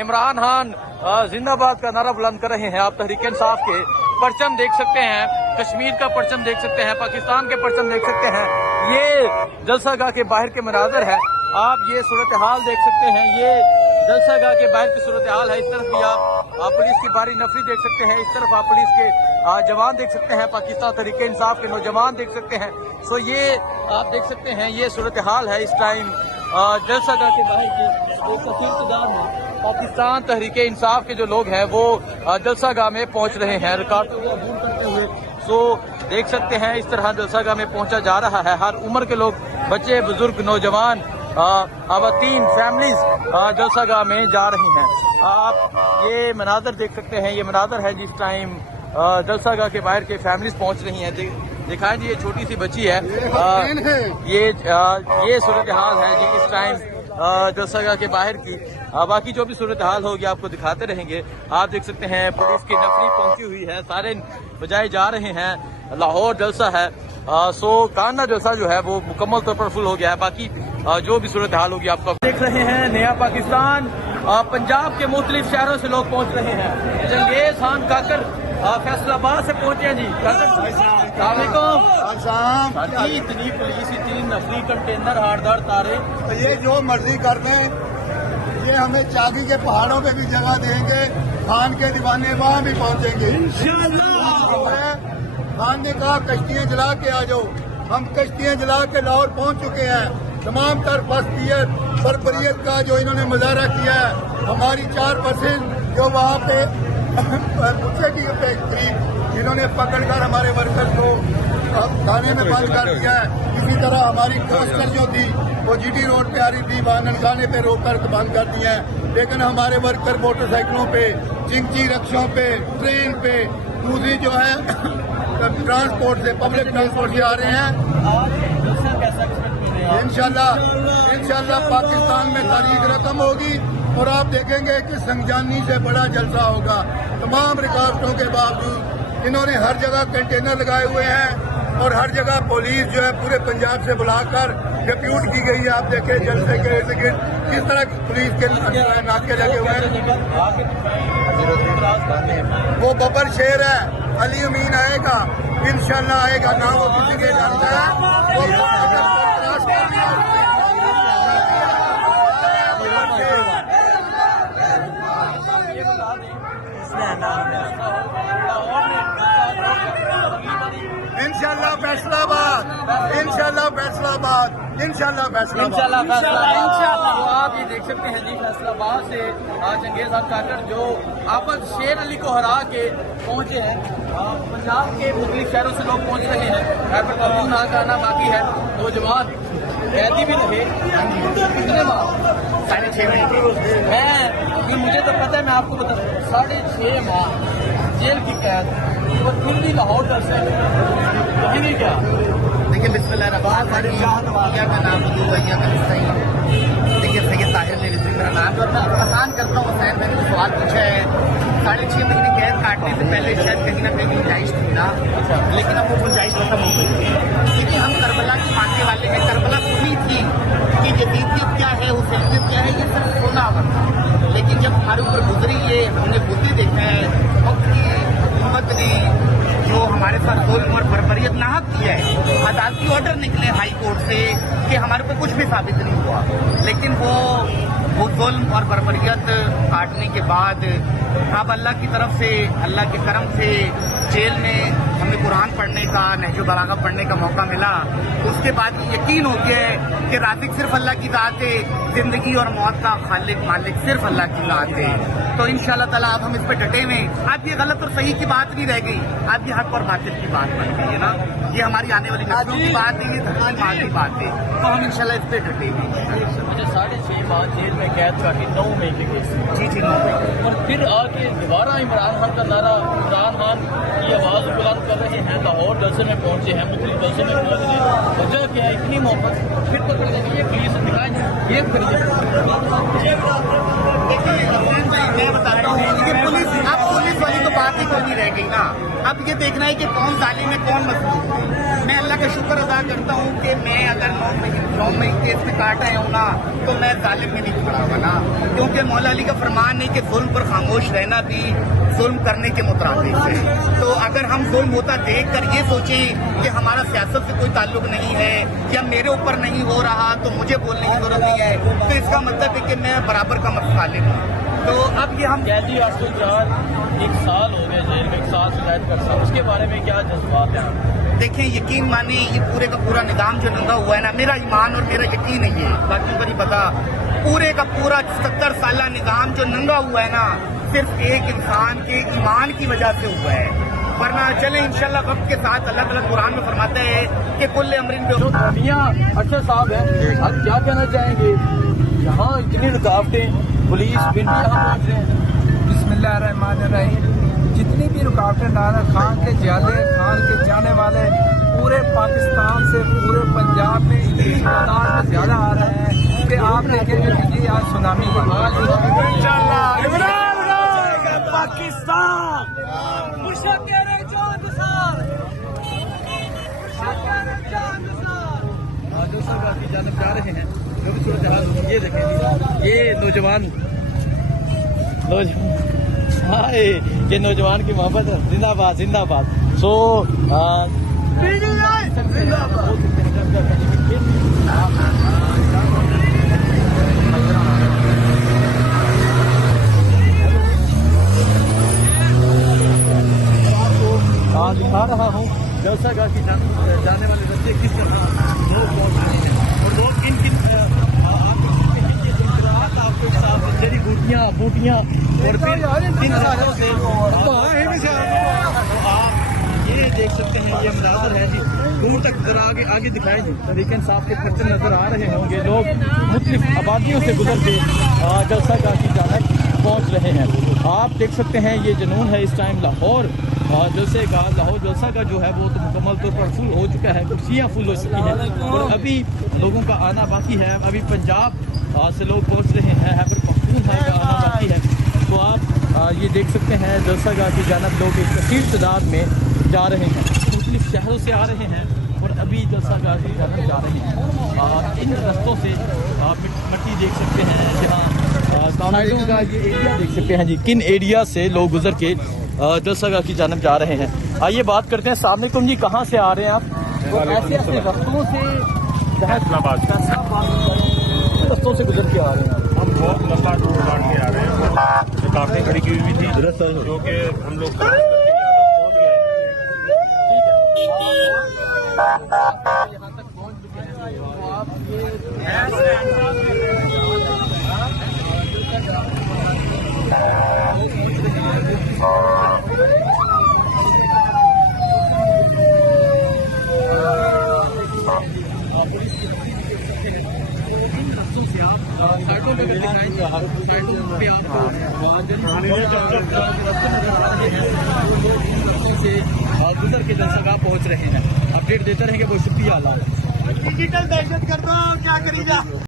इमरान खान जिंदाबाद का नारा बुलंद कर रहे हैं। आप तहरीक इंसाफ के परचम देख सकते हैं, कश्मीर का परचम देख सकते हैं, पाकिस्तान के परचम देख सकते हैं। ये जलसागाह के बाहर के मनाजर है। आप ये सूरत हाल देख सकते हैं, ये जलसागाह के बाहर की सूरत हाल है। इस तरफ भी आप पुलिस की बारी नफरी देख सकते हैं, इस तरफ आप पुलिस के जवान देख सकते हैं, पाकिस्तान तहरीक इंसाफ के नौजवान देख सकते हैं। सो ये आप देख सकते हैं, ये सूरत हाल है इस टाइम जलसागाह के बाहर की। एक कसीर तादाद में पाकिस्तान तहरीक इंसाफ के जो लोग हैं वो जलसागाह में पहुंच रहे हैं रिकॉर्ड दूर करते हुए। सो देख सकते हैं इस तरह जलसागाह में पहुंचा जा रहा है। हर उम्र के लोग, बच्चे, बुजुर्ग, नौजवान, खवातीन, फैमिलीज जलसागाह में जा रही हैं। आप ये मनाजर देख सकते हैं, ये मनाजर है जिस टाइम जलसागाह के बाहर के फैमिलीज पहुंच रही हैं। दिखाएं जी, ये छोटी सी बच्ची है, ये सूरत हाल है जी इस टाइम जलसागाह के बाहर की। बाकी जो भी सूरत हाल होगी आपको दिखाते रहेंगे। आप देख सकते हैं पुलिस की नफरी पहुंची हुई है, सारे बजाए जा रहे हैं। लाहौर जलसा है, सो कान्हा जलसा जो है वो मुकम्मल तौर पर फुल हो गया है। बाकी जो भी सूरत हाल होगी आपको देख रहे हैं। नया पाकिस्तान पंजाब के मुख्तलिफ शहरों से लोग पहुंच रहे हैं। चंगेज खान काकर फैसलाबाद से पहुंचे हैं जी। इतनी पुलिस, इतनी नफरी, कंटेनर, हार्डदार तारे, तो ये जो मर्जी कर दें, ये हमें चागी के पहाड़ों पे भी जगह देंगे। खान के दीवाने वहाँ भी पहुँचेंगे इंशाअल्लाह। खान ने कहा कश्तियाँ जला के आ जाओ, हम कश्तियाँ जला के लाहौर पहुँच चुके हैं। तमाम तर बस्तियत सरबरियत का जो इन्होंने मुजाहरा किया है, हमारी 4% जो वहाँ पे पे करीब इन्होंने पकड़कर हमारे वर्कर्स को थाने में बंद कर दिया है। इसी तरह हमारी कोस्टर जो थी वो जीटी रोड पे आ रही थी, वहाँ ननकाने पे रोककर बंद कर दिया है। लेकिन हमारे वर्कर मोटरसाइकिलों पे, चिंची रक्षों पे, ट्रेन पे, दूसरी जो है ट्रांसपोर्ट से, पब्लिक ट्रांसपोर्ट से आ रहे हैं। इंशाल्लाह पाकिस्तान में तारीख रकम होगी और आप देखेंगे कि संगजानी से बड़ा जलसा होगा। तमाम रुकावटों के बावजूद इन्होंने हर जगह कंटेनर लगाए हुए हैं और हर जगह पुलिस जो है पूरे पंजाब से बुलाकर डिप्यूट की गई है। आप देखें जलसे के इर्द गिर्द किस तरह पुलिस के नाके लगे हुए हैं। वो बबर शेर है, अली अमीन आएगा, इंशाल्लाह आएगा, ना वो किसी के जानता है। वो इंशाल्लाह फैसलाबाद, इंशाल्लाह फैसलाबाद, इंशाल्लाह फैसलाबाद। तो आप ये देख सकते हैं जी, फैसलाबाद से चंगेज खान काकर जो आपस शेर अली को हरा के पहुंचे हैं। पंजाब के मुख्तलिफ शहरों से लोग पहुंच रहे हैं। खैबर पख्तूनख्वा का आना बाकी है। नौजवान कैदी भी रहे कितने माह, 6.5 महीने। मुझे तो पता है, मैं आपको बता 6.5 माह जेल की कैद और फिर भी लाहौर कहीं नहीं गया। देखिए बिस्मिल्लाहिर्रहमानिर्रहीम का नाम देखिए सैयद ताहिर ने मेरा नाम है और मैं आसान करता हूँ। हुसैन मैंने जो सवाल पूछा है, 6.5 महीने कैद काटने से पहले शायद कहीं ना कहीं गुंजाइश थी ना, लेकिन अब वो गुंजाइश खत्म हो गई है। क्योंकि हम करबला के मानने वाले हैं। करबला सुनी थी कि जदीदियत क्या है, हुसैनियत क्या है, ये सिर्फ सुना हुआ था। लेकिन जब हमारे ऊपर गुजरी ये हमने बुद्धि देखा है, वक्त की हुकूमत ने जो हमारे साथ जुल्म और बर्बरियत नाहक किया है, अदालती ऑर्डर निकले हाई कोर्ट से कि हमारे ऊपर कुछ भी साबित नहीं हुआ, लेकिन वो जुल्म और बर्बरियत काटने के बाद अब अल्लाह की तरफ से, अल्लाह के करम से जेल में हमें कुरान पढ़ने का, नहजुल बलागा पढ़ने का मौका मिला। उसके बाद यकीन हो गया है कि राज़िक सिर्फ अल्लाह की ज़ात है, जिंदगी और मौत का खालिक मालिक सिर्फ अल्लाह की ज़ात है। तो इंशाअल्लाह ताला अब हम इस पर डटे हुए। अब ये गलत और सही की बात नहीं रह गई, अब ये हक और बातिल की बात बन गई है ना। ये हमारी आने वाली नस्लों की बात है, ये धरती माँ की बात है। तो हम इंशाल्लाह इस पर डटे हुए। 6.5 माह जेल में कैद काटी, 9 मई के केस। जी 9 मई। और फिर आके दोबारा इमरान खान का नारा, इमरान खान की आवाज बुलंद कर रहे हैं। लाहौर जलसे में पहुंचे हैं, मुख्तलिफ जलसे में पहुंच गए। वजह क्या है, इतनी मोहब्बत फिर पकड़ लेंगे। ये पुलिस दिखाएं, ये मैं बताता हूँ कि पुलिस, अब पुलिस वाली तो बात ही कोई नहीं रह गई ना। अब ये देखना है कि कौन जालिम है कौन मजलूम है। मैं अल्लाह का शुक्र अदा करता हूँ कि मैं अगर 9 महीने केस में काट रहे हूँ ना, तो मैं जालिम में नहीं खड़ा हुआ ना, क्योंकि मौला अली का फरमान है कि जुल्म पर खामोश रहना भी जुल्म करने के मुतरादिफ है। तो अगर हम जुल्म होता देख कर ये सोचें कि हमारा सियासत से कोई ताल्लुक नहीं है या मेरे ऊपर नहीं हो रहा तो मुझे बोलने की जरूरत नहीं है, तो इसका मतलब है कि मैं बराबर का मुखालिफ हूँ। तो अब ये हम कैदी आसुल जहाज 1 साल हो गए जेल में, 1 साल से जायद कर साल, उसके बारे में क्या जज्बात हैं? देखें, यकीन माने ये पूरे का पूरा निज़ाम जो नंगा हुआ है ना, मेरा ईमान और मेरा यकीन है, ये बाकी को नहीं पता, पूरे का पूरा 70 साल निज़ाम जो नंगा हुआ है ना, सिर्फ एक इंसान के ईमान की वजह से हुआ है। वरना चले इंशाल्लाह वक्त के साथ अल्लाह ताला कुरान में फरमाता है कि कुल्ले अमरिन पे। मियां अरशद साहब हैं, आप क्या कहना चाहेंगे? यहाँ इतनी रुकावटें, पुलिस भी यहाँ पहुँच रहे हैं। बिस्मिल्लाहिर्रहमानिर्रहीम। जितनी भी रुकावटें नाना खान के जाले, खान के जाने वाले पूरे पाकिस्तान से पूरे पंजाब में इतनी तादाद में ज्यादा आ रहे हैं कि आप देखेंगे कि ये आज सुनामी के बाद पाकिस्तान की जानब जा रहे हैं। ये देखें, ये नौजवान हाय, ये नौजवान की मोहब्बत है। जिंदाबाद जिंदाबाद। सो दिखा रहा हूँ जलसागाह की जाने वाले रस्ते किस तरह लोग पहुँच रहे हैं और लोग किन किन आपको साथ जड़ी बूटियाँ और फिर किन सालों से आप ये देख सकते हैं। ये मनाजर है जी, दूर तक जरा आगे दिखाई जी, तहरीक इंसाफ के पर्चे नजर आ रहे होंगे। लोग मुख्तलिफ आबादियों से गुजर के जलसागाह की जानिब पहुँच रहे हैं। आप देख सकते हैं ये जुनून है इस टाइम लाहौर लाहौर जलसा का जो है वो तो मुकम्मल तौर पर फुल हो चुका है, कुर्सियाँ फुल हो चुकी हैं और अभी लोगों का आना बाकी है। अभी पंजाब से लोग पहुँच रहे हैं, खैबर पख्तूनख्वा का आना बाकी है। तो आप ये देख सकते हैं जलसागाह की जानब लोग एक कसीर तादाद में जा रहे हैं, मुख्तलिफ शहरों से आ रहे हैं और अभी जलसागाह की जानब जा रहे हैं। इन रस्तों से मिट्टी देख सकते हैं, जहाँ साइडों का ये एरिया देख सकते हैं जी, किन एरिया से लोग गुजर के जलसागाह की जानब जा रहे हैं। आइए बात करते हैं। अस्सलाम वालेकुम जी, कहाँ से आ रहे हैं आप? ऐसे ऐसे रस्तों से रस्तों से गुजर के आ रहे हैं। हम बहुत लंबा टूर काट के आ रहे हैं, जो काफी खड़ी की हुई थी, जो कि हम लोग पहुँच गए। यहाँ तक पहुँच चुके हैं, तो आप साइडों पे गुजर के जलसागाह पहुँच रहे हैं। अपडेट देते रहेंगे, बहुत शुक्रिया। डिजिटल दहशत कर दो, क्या करी जा।